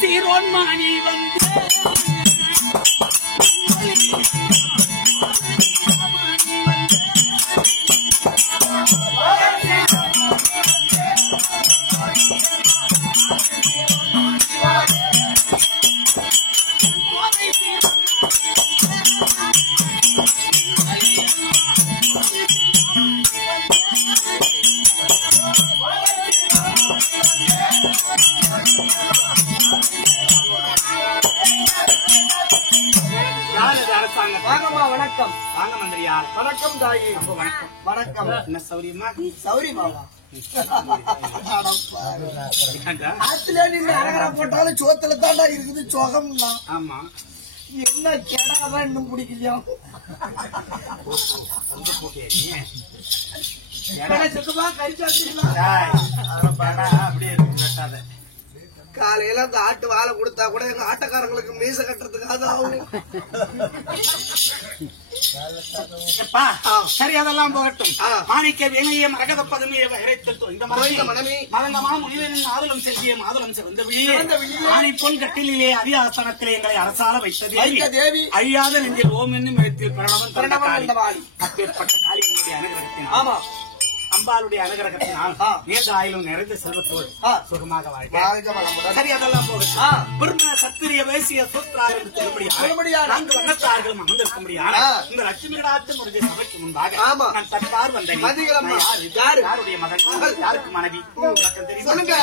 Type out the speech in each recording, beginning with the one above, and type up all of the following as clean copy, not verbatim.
சீரோன் மாணி வந்து வணக்கம் வாங்க மந்திரியார். வணக்கம் தாயி. வணக்கம் வணக்கம். என்ன சௌரியமா? சௌரியமாவா? ஆத்துல நீங்க அரகரா போட்டாலும் சோத்துல தாண்டா இருக்குது சொகம்னா. ஆமா என்ன கேடாதான் இன்னும் பிடிக்கலையா? சுத்தமா கறிச்சாச்சுங்களா? அப்படியே இருக்கு. காலையில அந்த ஆட்டு வாழை கொடுத்தா கூட எங்க ஆட்டக்காரங்களுக்கு மீச கட்டுறதுக்காக ஆகும். சரி அதெல்லாம் போகட்டும். மாணிக்க வேணைய மரகத பதுமையை இறைத்தல் இந்த மதங்கமா முனிவனின் ஆதலம் செல்விய மாதலம் சிறந்த ஆணை போல் கட்டிலே அரியாசனத்திலே எங்களை அரசால வைத்தது தேவி அழியாத நெஞ்சில் ஓம் என்னும் இடத்தில் பிரணவன் அப்பேற்பட்ட காளியனுடைய அனுகிரகத்தின் ஆமா அம்பாளுடைய அனுகிரகத்தினால் நீண்ட ஆயிலும் நிறைந்த செல்வத்தோடு சுகமாக வாழ்க்கை. சரி அதெல்லாம் போகும். பிரம்ம சத்திரிய வைசிய சூத்ரார் என்று சொல்லும்படியாக 4 வண்ணத்தார்களும் அமர்ந்திருக்க முடியாது. இந்த லட்சுமி நாட்டு முருகை சபைக்கு முன்பாக நான் தற்பார் வந்தேன். யாருடைய மகன், யாருக்கு மனைவி சொல்லுங்க.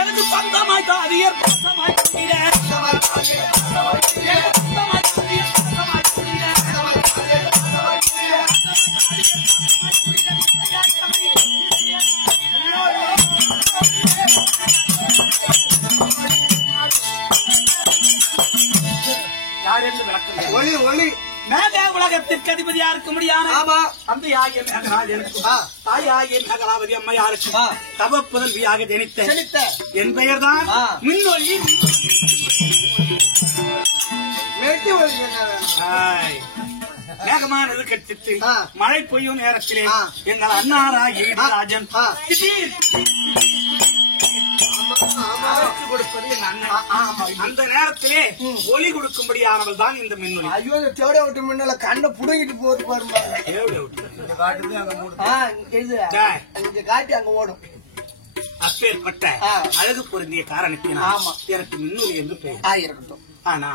எனது பந்தமாய் காரியர் பந்தமாய் யார் என்று விளக்கம் ஒளி ஒளி மேலே உலகத்திற்கு அதிபதியா இருக்க முடியாது. தந்தையாகிய மேகராஜன் தாயாகிய மேகலாவதி அம்மையாருக்கு தவ புதல்வியாக ஜனித்த என் பெயர் தான் மின்னொலி. மேகமானது கட்டிட்டு மழை பெய்யும் நேரத்திலே எங்கள் அண்ணாராகிய ராஜன் கொடுப்பது என் அண்ணன். அந்த நேரத்திலே ஒளி கொடுக்கும்படியானவள் தான் இந்த மின்னொலி. ஐயோ தேவட விட்டு முன்னால கண்ணை புடுங்கிட்டு போகுது பாருங்க. காட்டி அங்க ஓடும். அப்பேற்பட்ட அழகு பொருந்திய காரணத்தினால் எனக்கு மின்னொலி என்று பெயர் இருக்கட்டும். ஆனா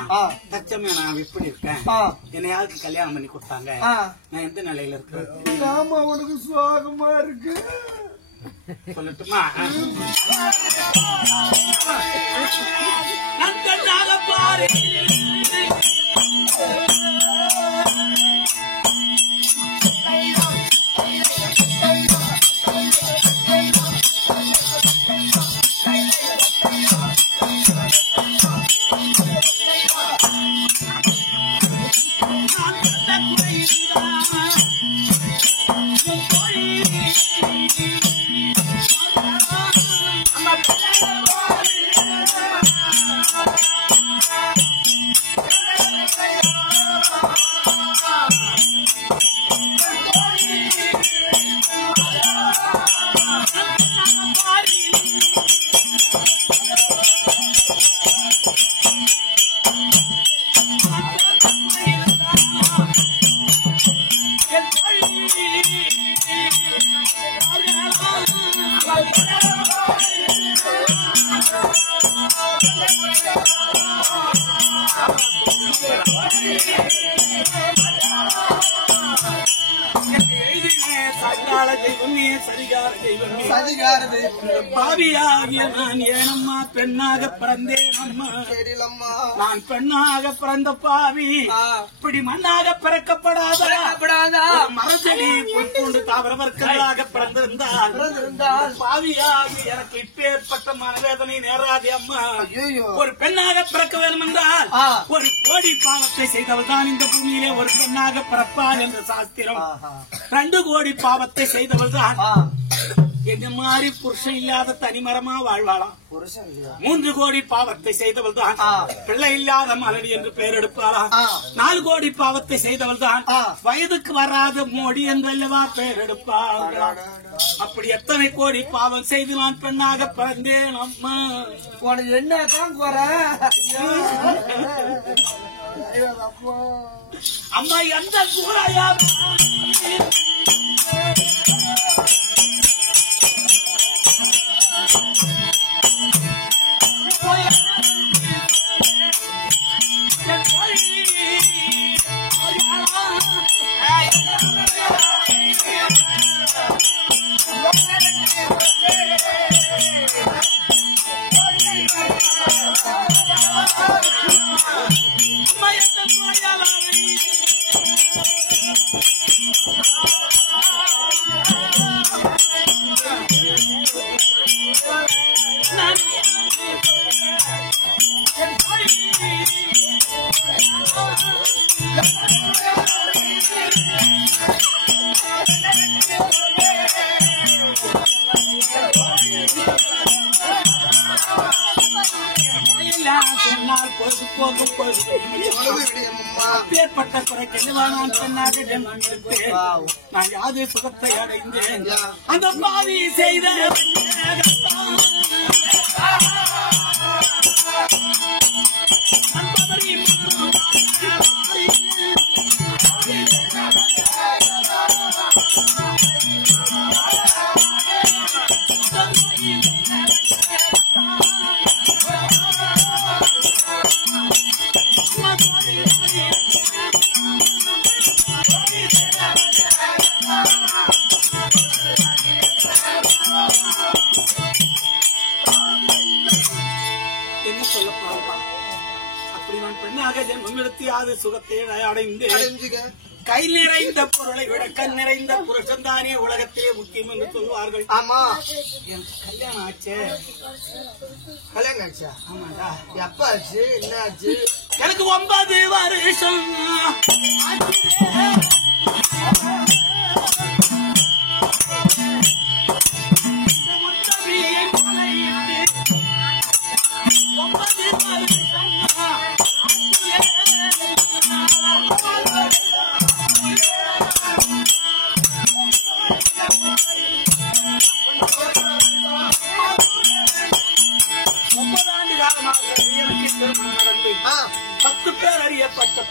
தச்சமே நான் எப்படி இருக்கேன், என்னையாவது கல்யாணம் பண்ணி கொடுத்தாங்க, நான் எந்த நிலையில இருக்கிறேன்? ஆமா உனக்கு சுவாகமா இருக்கு. சொல்லட்டுமா? நன்றாக பாரு சதிகார தெய்வமே சதிகார பாவியாகிய நான் ஏனம்மா பெண்ணாக பிறந்தேன் அம்மா தெரியலம்மா நான் பெண்ணாக பிறந்த பாவி இப்படி மண்ணாக பிறக்கப்படாத மரத்தடி புற்கொண்டு தாவரவர்களாக பிறந்திருந்தால் பாவியாகி எனக்கு இப்பேற்பட்ட மனவேதனை நேராது அம்மா ஒரு பெண்ணாக பிறக்க வேண்டும் என்றால் ஒரு கோடி பாவத்தை செய்தவள் தான் இந்த பூமியிலே ஒரு பெண்ணாக பிறப்பாள் என்ற சாஸ்திரம் 2 கோடி பாவத்தை செய்தவள் தான் என்ன மாதிரி புருஷன் இல்லாத தனிமரமா வாழ்வாளாம் 3 கோடி பாவத்தை செய்தவள் தான் பிள்ளை இல்லாத மலடி என்று பெயர் எடுப்பாளாம் 4 கோடி பாவத்தை செய்தவள் தான் வயதுக்கு வராத மோடி என்றல்லவா பெயர் எடுப்பாள் அப்படி எத்தனை கோடி பாவம் செய்து நான் பெண்ணாக பிறந்தேன் அம்மா உனக்கு என்னதான் குறை அம்மா எந்த கூறாயா பேர்பட்ட குறைக்கு நான் பெண்ணாக ஜென்மம் எடுத்தேன் நான் யாது சுகத்தை அடைந்தேன் அந்த பாவி செய்த சுகத்தை அடைந்து கை நிறைந்த பொருளை விட கண் நிறைந்த புருஷன்தானே உலகத்திலே முக்கியம் என்று சொல்வார்கள். ஆமா, கல்யாணம் ஆச்சு. கல்யாணம் ஆச்சா? ஆமாடா. எப்ப ஆச்சு? என்ன ஆச்சு? எனக்கு 9 வருஷம்.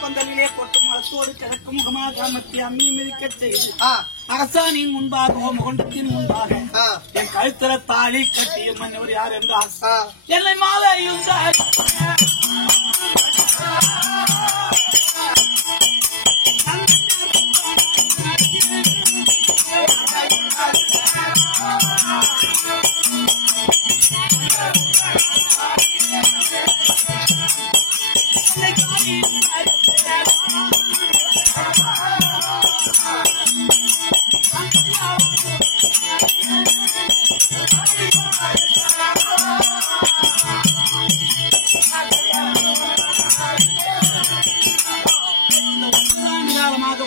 பந்தலிலே கொட்டு மரத்தோடு கிழக்கு முகமாக அமர்த்தி அம்மி மிதிக்க செய்து அரசாணியின் முன்பாக ஹோமகுண்டத்தின் முன்பாக என் கழுத்துல தாலி கட்டிய மன்னவர் யார் என்றால் என்னை மாலையும்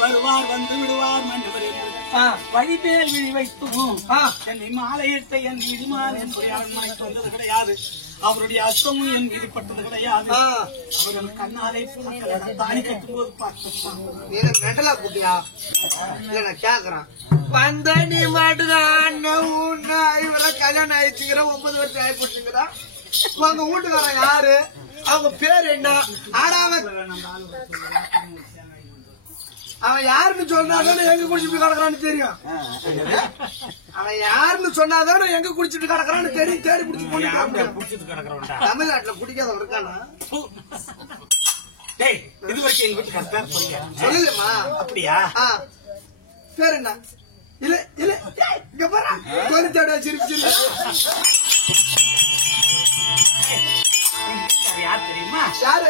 வருவார், வந்து விடுவார் மன்னவர் வழிமேல் விழி வைத்தும் என்னை மாலையிட்ட என் விதிமான் என்னுடைய அரண்மனைக்கு வந்தது கிடையாது. அவருடைய அர்த்தமும் என் விதிப்பட்டது கிடையாது. அவர்கள் கண்ணாலே தாலி கட்டும் போது பார்த்துலா குட்டியா இல்ல நான் கேக்குறேன். வந்த நீ மாட்டுதான் இவரை கல்யாணம் ஆயிடுச்சுங்கிற 9 வருஷம் ஆகி போச்சுங்கிறா. உங்க வீட்டுக்காரன் யாரு? அவங்க பேர் என்ன? அவன் யாருன்னு சொன்னாதானே எங்க குடிச்சிட்டு கிடக்குறான்னு தெரியும். அவன் யாருன்னு சொன்னாதானே எங்க குடிச்சிட்டு கிடக்குறான்னு தெரியும். தேடி குடிச்சிட்டு கிடக்குறான். தமிழ்நாட்டுல குடிக்காதவன் இருக்கானா? இது வரைக்கும் எங்க வீட்டு கஷ்டம் சொல்லுமா? அப்படியா? பேர் என்ன? இல்ல இல்ல இங்க பாரு கோரிச்சாடா சிரிப்பு யார் தெரியுமா? யாரு?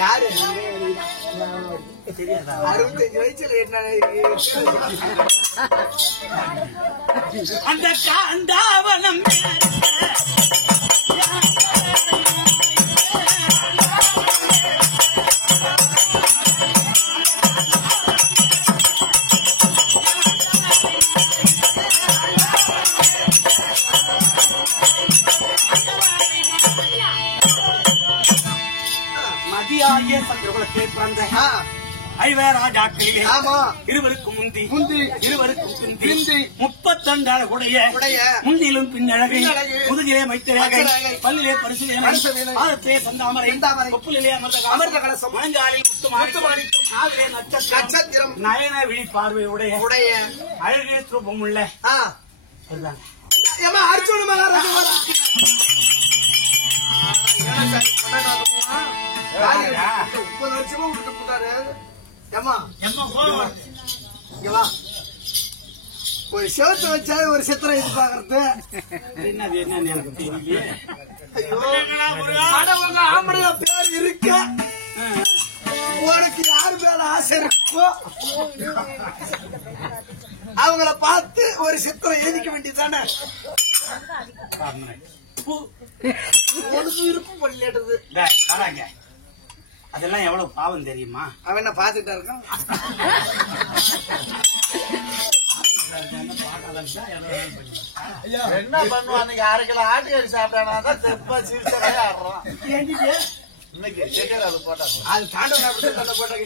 யாரு? 65 வயசுல என்ன அந்த காந்தாவனம் மதியாகிய சந்திரகுலத்தை பிறந்த ஐவராஜாக்களிலே இருவருக்கும் முந்தி இருவருக்கும் பிந்தி 32 உடைய முன்னிலும் பின்னழகை முதுகிலே மைத்திரகை பல்லிலே பரிசிலே பாதத்திலே சந்தாமரை கொப்புலிலே அமர்ந்த கலசம் முழங்காலில் நாவிலே நட்சத்திரம் நயன விழி பார்வை உடைய அழகிய ரூபம் உள்ள அர்ஜுன மகாராஜா 30 வருஷமா விட்டு போட்டாரு. ஒரு சிவத்தை வச்சா ஒரு சித்திரம் எதிர்பார்க்கறது ஆம்பளையா பேர் இருக்க உனக்கு யாரு மேல ஆசை இருக்கோ அவங்கள பார்த்து ஒரு சித்திரம் எழுதிக்க வேண்டியதானே. விருப்பம் பண்ணிடுறது அதெல்லாம் எவ்வளவு பாவம் தெரியுமா? அவன் என்ன பாத்துட்டா இருக்கான். என்ன பண்ணுவான்? யாருக்கெல்லாம் ஆட்டுக்கறி சாப்பிட்டானா தெப்பா சிரிச்சா ஆடுறான். இன்னைக்கு அது போட்டாங்க, அது தாண்ட போட்டாங்க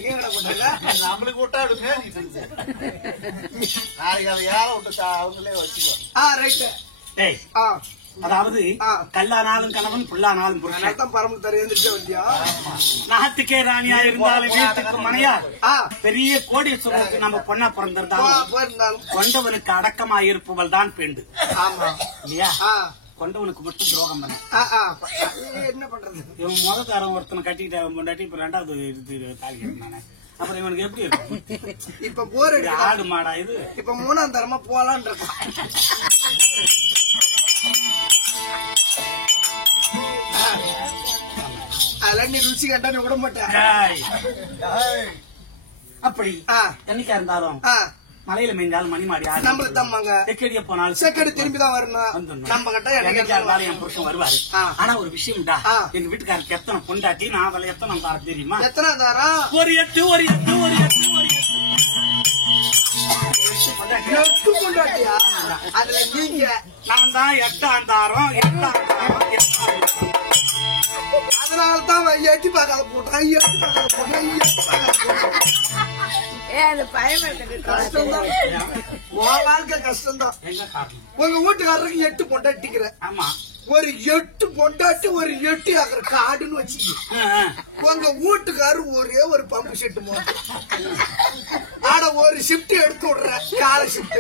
நம்மளுக்கு விட்டாடுங்க. நாளைக்கு அதை யாரை விட்டு அவங்களே வச்சுக்கோ. ரைட். அதாவது கல்லானாலும் கணவன் புல்லானாலும் புருஷன் பரம்பு தர எந்திரிச்ச வந்தியா? நாட்டுக்கே ராணியா இருந்தாலும் வீட்டுக்கு மனையா பெரிய கோடீஸ்வரருக்கு நம்ம பொண்ணா பிறந்திருந்தாலும் கொண்டவனுக்கு அடக்கமா இருப்பவள் தான் பெண்டு. இல்லையா? கொண்டவனுக்கு மட்டும் துரோகம் பண்ண என்ன பண்றது? இவன் முதக்காரன் ஒருத்தனை கட்டிட்டு பொண்டாட்டி இப்ப 2வது தாலி கட்டினானே, அப்புறம் இவனுக்கு எப்படி இருக்கும்? இப்ப போர் ஆடு மாடா இது. இப்ப 3ஆம் தரமா போலான் இருக்கான். அதெல்லாம் நீ ருசி கட்டா விட மாட்டேன். அப்படி என்னைக்கா இருந்தாலும் மலையில மேய்ந்தாலும் மணி மாடி நம்மளுக்கு தம்மாங்க. செக்கடிய போனாலும் செக்கடி திரும்பிதான் வரணும். நம்ம கிட்ட என் புருஷன் வருவாரு. ஆனா ஒரு விஷயம்டா, எங்க வீட்டுக்காரருக்கு எத்தனை பொண்டாட்டி, நான் அதில் எத்தனை தாரம் தெரியுமா? எத்தனை தாரம்? ஒரு 8 பொண்டாட்டியா? அதுல நீங்க நான் தான் 8ஆம் தாரம். அதனால்தான் எட்டி பார்க்காத போட்டேன். கஷ்டம்தான், உன் வாழ்க்கை கஷ்டம்தான். உங்க வீட்டுக்காரருக்கு 8 பொண்டாட்டிக்கிற. ஆமா, ஒரு 8 பொண்டாட்டி ஒரு 8 ஏக்கர் காடுன்னு வச்சுக்க. உங்க வீட்டுக்காரு ஒரே ஒரு பம்பு செட்டு மோட்டர். ஆனா ஒரு ஷிப்ட் எடுத்து விடுற கால ஷிப்ட்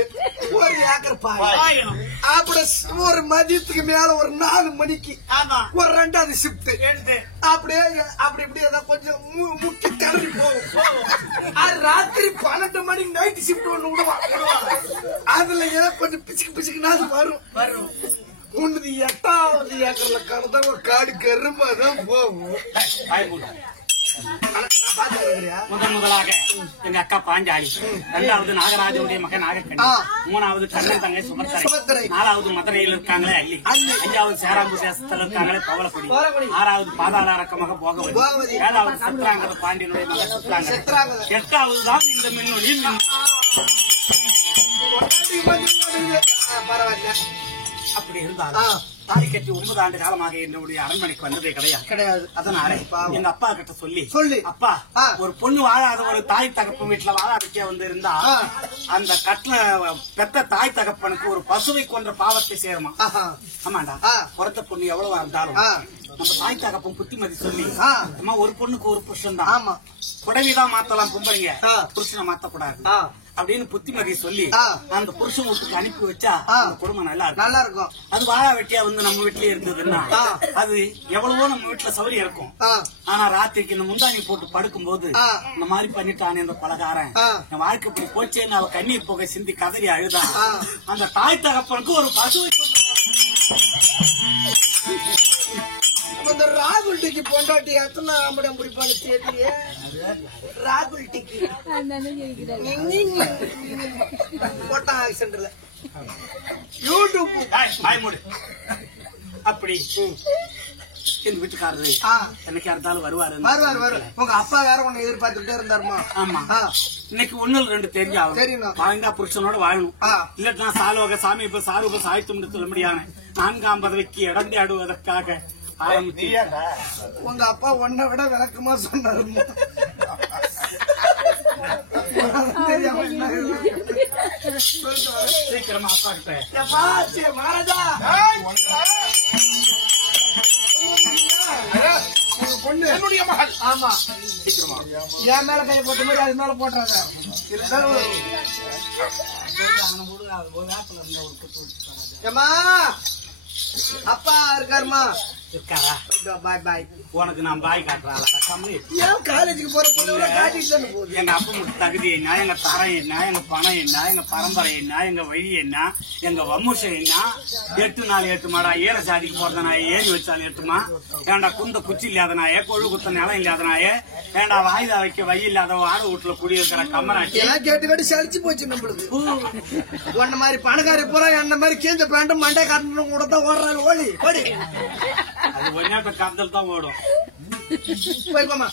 1 ஏக்கர் பாயும். அப்புறம் ஒரு மதியத்துக்கு மேல ஒரு 4 மணிக்கு ஒரு 2வது ஷிப்ட் அப்படியே அப்படி இப்படி ஏதாவது கொஞ்சம் முக்கி கிளம்பி போகும். அது ராத்திரி 12 மணிக்கு நைட் ஷிப்ட் ஒண்ணு விடுவான். அதுல ஏதோ கொஞ்சம் பிச்சுக்கு பிச்சுக்குன்னா அது வரும். உன்னது 8வது ஏக்கர்ல கடந்தா ஒரு காடு கரும்பாதான் போகும். முதலாக எங்க அக்கா பாஞ்சாலி, 2வது நாகராஜனுடைய மகன் நாகக்கண்ணி, 3வது கண்ணன் தங்கை சுமத்தரை, 4வது மதுரையில் இருக்காங்களே அள்ளி, 5வது சேராம்பு தேசத்துல இருக்காங்களே பவளப்படி, 6வது பாதாள அரக்கமாக போகவதி, 7வது சத்ராங்கர பாண்டியனுடைய மகன் சுத்ராங்கர், 8வது தான் இந்த மின்னொலி. பரவாயில்ல. அப்படி இருந்தாலும் தாலி கட்டி 9 ஆண்டு காலமாக என்னுடைய அரண்மனைக்கு வந்ததே கிடையாது. அதனால எங்க அப்பா கிட்ட சொல்லி அப்பா ஒரு பொண்ணு வாழாத ஒரு தாய் தகப்பன் வீட்டுல வாழாதுக்கே வந்து இருந்தா அந்த கட்டில பெத்த தாய் தகப்பனுக்கு ஒரு பசுவை கொன்ற பாவத்தை சேருமா? ஆமாண்டா. பிறத்த பொண்ணு எவ்வளவா இருந்தாலும் நம்ம தாய் தகப்பன் புத்திமதி சொல்லி அம்மா ஒரு பொண்ணுக்கு ஒரு புருஷன் தான், புடவைதான் மாத்தலாம், பொம்பளைங்க புருஷனை மாத்தக்கூடாது அப்படின்னு புத்திமதி சொல்லி அந்த புருஷன் வீட்டுக்கு அனுப்பி வச்சா குடும்பம் நல்லா இருக்கும். அது வாழா வெட்டியா வந்து நம்ம வீட்லயே இருந்ததுன்னா அது எவ்வளவோ நம்ம வீட்டுல சௌரியம் இருக்கும். ஆனா ராத்திரிக்கு இந்த முந்தாணி போட்டு படுக்கும் போது இந்த மாதிரி பண்ணிட்டானே இந்த பலகாரன் என் வாழ்க்கை இப்படி போச்சேன்னு அவ கண்ணீர் புகை சிந்தி கதறி அழுதான். அந்த தாய் தகப்பனுக்கு ஒரு பசுவை ராகுல் டிக்கி பொண்டாட்டி எத்தனை ஆம்படம் பிடிப்பாங்க தெரியலையே. ராகுல் டிக்கி போட்டா சென்டர்ல யூடியூப் அப்படி எங்க வீட்டுக்காரரு என்னைக்கா இருந்தாலும் வருவாரு. உங்க அப்பா வேற ஒண்ணு எதிர்பார்த்துட்டே இருந்தாருமா? ஆமா. இன்னைக்கு 1-2 தெரியும். வாழ்ந்தா புருஷனோட வாழணும். இல்லட்டா சாலுவக சாமி இப்ப சாருவக சாய்த்து சொல்ல முடியாது. 4ஆம் பதவிக்கு இடம் தேடுவதற்காக உங்க அப்பா ஒன்ன விட விளக்கமா சொன்னாரு. சீக்கிரமா அப்பா கிட்ட மகாராஜா பொண்ணு என்னுடைய மகள். ஆமா சீக்கிரமா என் மேல கையை போட்ட மாதிரி அது மேல போட்டாங்க. ஏமா அப்பா இருக்காருமா? இருக்காரா? பாய் பாய். உனக்கு நான் பாய் காட்டுறேன். ஏன் காலேஜுக்கு போற பொண்ணு காட்டிட்டு போகுது? எங்க அப்பா மட்டும் தகுதி என்ன, எங்க தரம் என்ன, எங்க பணம் என்ன, எங்க பரம்பரை என்ன, எங்க வழி என்ன, எங்க வம்சம் என்ன, 8 நாள் 8 மாடா ஏற சாதிக்கு போறத நாய ஏறி வச்சாலும் 8மா, ஏண்டா குந்த குச்சி இல்லாத நாய, கொழு குத்த நிலம் இல்லாத நாய, ஏண்டா வாய்தா வைக்க வழி இல்லாத வாட வீட்டுல குடியிருக்கிற கம்மராட்சி எல்லாம் கேட்டு கேட்டு சளிச்சு போச்சு நம்மளுக்கு. உன்ன மாதிரி பணக்காரி பூரா என்ன மாதிரி கேஞ்ச பேண்டும் மண்டை காட்டணும் கூட தான் ஓடுறாங்க. ஓடி ஓடி அது ஒன்னாட்ட காதல் தான் ஓடும். போய்ப்போமா.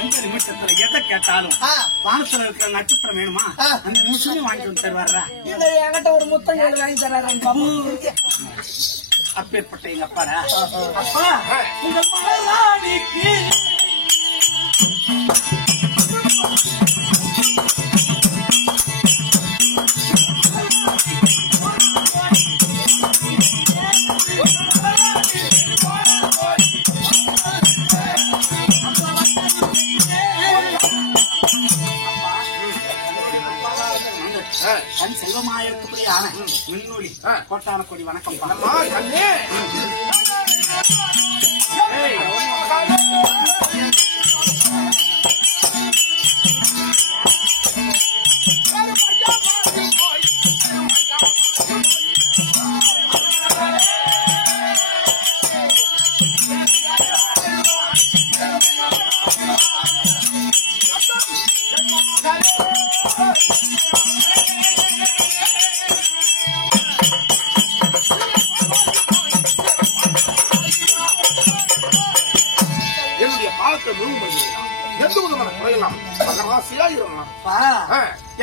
எந்த நிமிஷத்துல எதை கேட்டாலும் வானத்துல இருக்கிற நட்சத்திரம் வேணுமா அந்த நிமிஷமே வாங்கி வந்து தருவாரா? என்கிட்ட ஒரு முத்தம் வாங்கி தராரு. அப்பேற்பட்ட எங்க அப்பாடா. அப்பா உங்க மகாராணிக்கு கண் செல்வமாயிருக்கபடியான மின்னொளி கோட்டான கொடி வணக்கம்.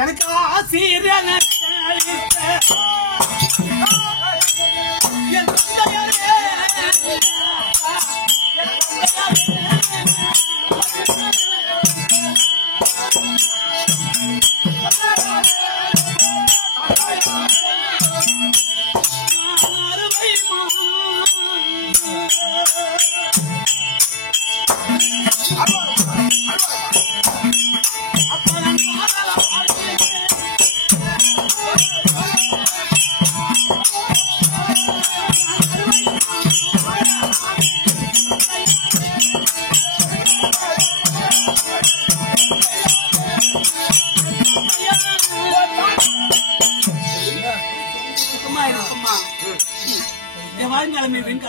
எனக்கு ஆசிரியர்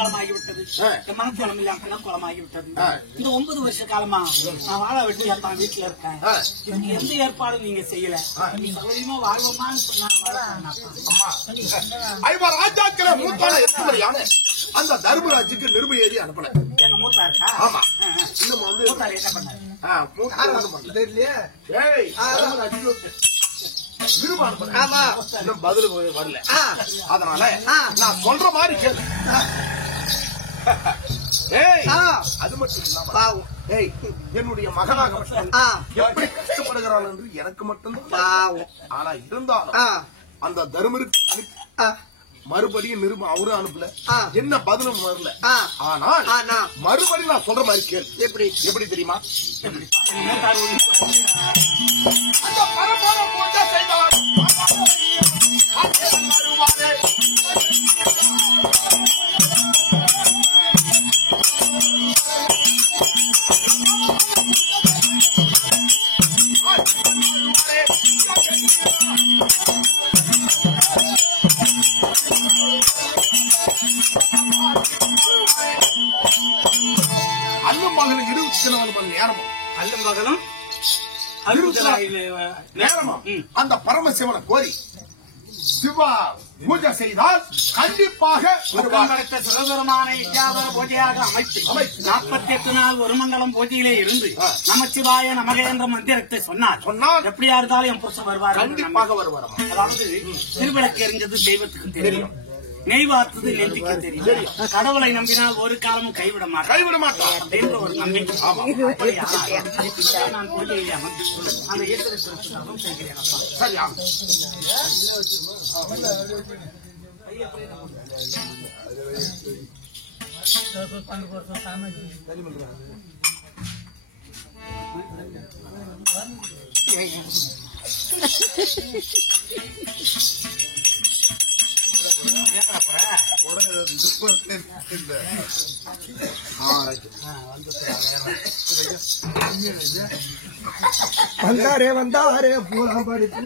குளமாகிவிட்டது. என் மனக்குளம் எல்லாம் குளமாகிவிட்டது. இந்த 9 வருஷ காலமா நான் வாழ வெட்டி என் வீட்டுல இருக்கேன். இதுக்கு எந்த ஏற்பாடும் நீங்க செய்யல. சௌகரியமா வாழ்வோமான்னு ராஜாக்களை மூத்தான எத்தனையான அந்த தர்மராஜுக்கு நிருப எழுதி அனுப்பின. எங்க மூத்தா இருக்கா? ஆமா. இன்னும் வந்து மூத்தார் என்ன பண்ணாரு? நிருப அனுப்பின. இன்னும் பதில் வரல. அதனால நான் சொல்ற மாதிரி கேளு. அது மட்டும் இல்லாம என்னுடைய மகனாக எப்படி கஷ்டப்படுகிறான் என்று எனக்கு மட்டும்தான். ஆனா இருந்தாலும் அந்த தர்மருக்கு மறுபடியும் நிருபம் அவரும் அனுப்பல. என்ன பதிலும் வரல. ஆனால் மறுபடியும் நான் சொல்ற மாதிரி கேளு. எப்படி தெரியுமா? அந்த பரம்பரை பூஜை செய்தார். அல்லும் மகனும் 24 மணி நேரமும் அல்லும் மகனும் நேரமும் அந்த பரமசிவனை கோரி சிவா பூஜை செய்தால் கண்டிப்பாக சுரபெருமான இத்தியாவர பூஜையாக அமைத்து 48 நாள் ஒரு மண்டலம் பூஜையிலே இருந்து நமச்சிவாய நமகேந்திர மந்திரத்தை சொன்னார் எப்படியா இருந்தாலும் என் புருஷன் வருவார். கண்டிப்பாக வருவார். அதாவது திருவிளக்கு எரிஞ்சது தெய்வத்துக்கு தெரியும், நெய்வாத்துது நெஞ்சுக்கு தெரியும். கடவுளை நம்பினால் ஒரு காலமும் கைவிட மாட்டார் அப்படின்ற ஒரு நம்பிக்கை. நான் பூஜையிலே அமர்ந்து அந்த ஈஸ்வரத்துவம் செய்கிறேன். சரியா? வந்தாரே பூரா படித்து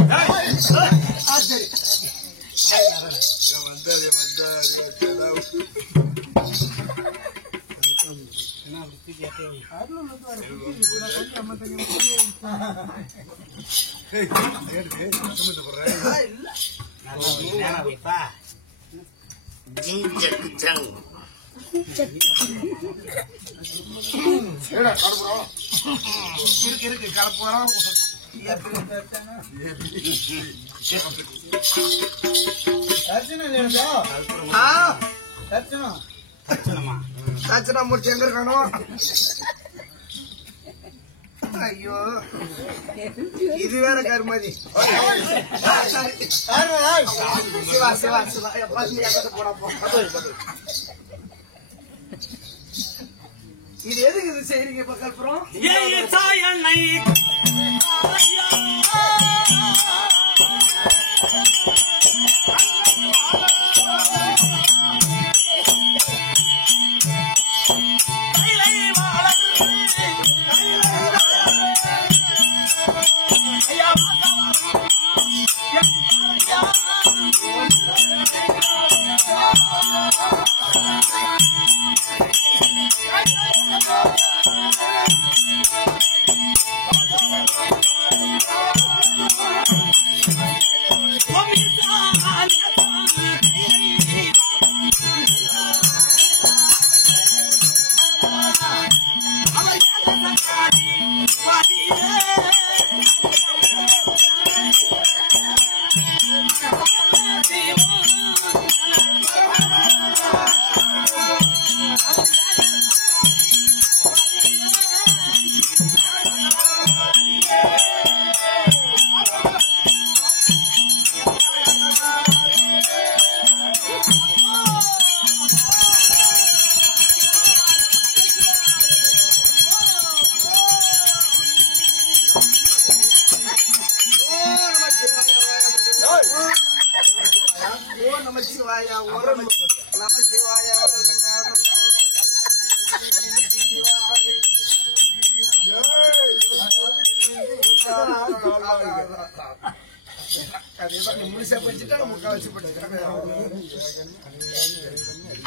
இருக்கு கலப்புறோம். சச்சனா முடிச்சு எங்க இருக்கானோ? ஐயோ இது வேற கருமதி. சிவா சிவா சிவா போடா போ. இது எதுக்கு இது செய்றீங்க பக்கப்புறம்? நீ முழுசா படிச்சுட்டா முக்கா வச்சு படிச்சுக்கிறேன்.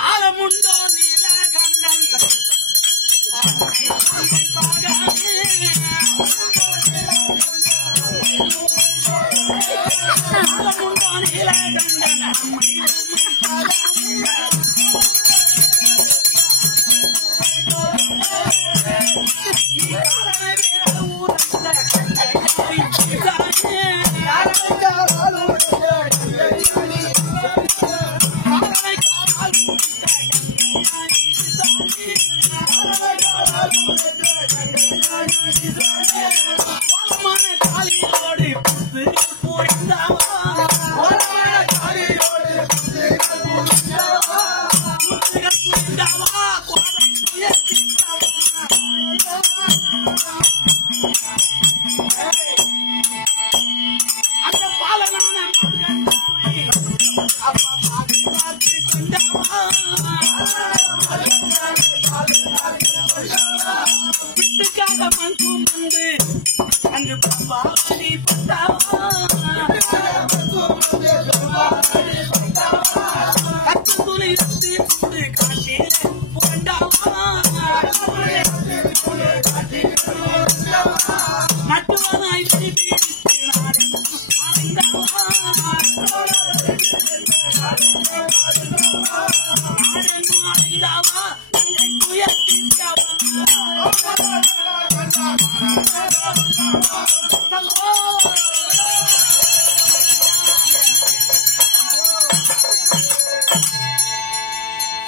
ஆலமுண்டோ நீலகண்டன் ஆலமுண்டோ நீலகண்டன்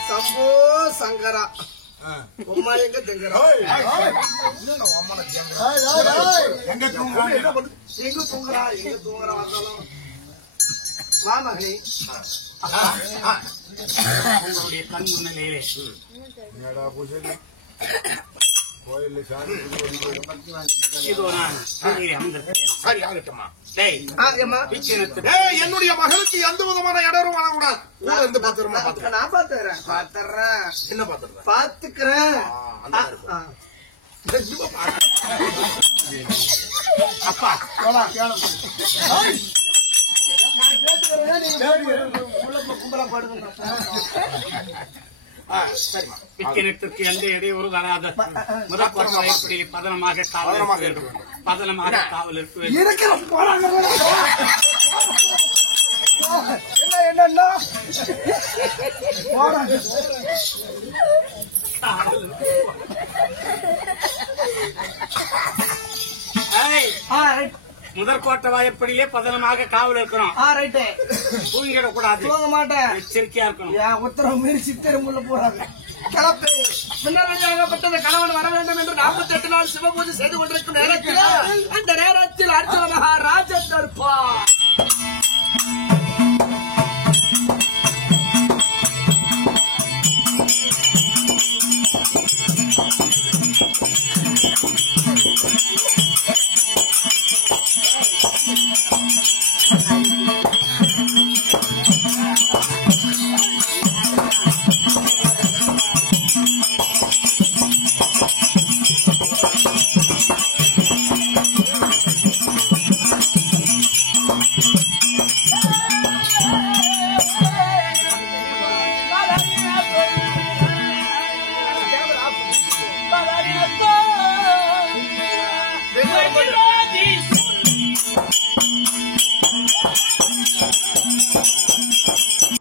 சம்போ சங்கரா உம்மா எங்க தெங்கரா எங்க தூங்குறாங்க எங்க தூங்குறா வந்தாலும் வா மகனே. உங்களுடைய கண் முன்னிலையிலே இதோ நான் அமர்ந்திருக்கிறேன். சரி ஆகட்டுமா டேய், ஏம்மா ஏய், என்னுடைய மகளுக்கு எந்த விதமான இடரும் வாங்கக்கூடாது. கூட இருந்து பாத்துருமா பாத்து நான் பாத்துறேன் என்ன பாத்துருக்க பாத்துக்கிறேன். அப்பா விக்கினத்திற்கு எந்த இடையூறு வராத முதற்படி பதனமாக காவல் இருக்க வேண்டும். பதனமாக காவல் இருக்க வேண்டும். இருக்கிற போறாங்க என்னன்னா ஏய், முதற்கோட்டை வாயப்படியே பதனமாக காவல் இருக்கிறோம். தூங்கிடக்கூடாது. தூங்க மாட்டேன். எச்சரிக்கையா இருக்கணும். என் உத்தரவு மீறி சித்தருமுள்ள போறாங்க. கிளப்பு பின்னாலே கணவன் வர வேண்டும் என்று 48 நாள் சிவபூஜை செய்து கொண்டிருக்கும் நேரத்தில் அந்த நேரத்தில் அர்ஜுன மகாராஜன் தடுப்பார்.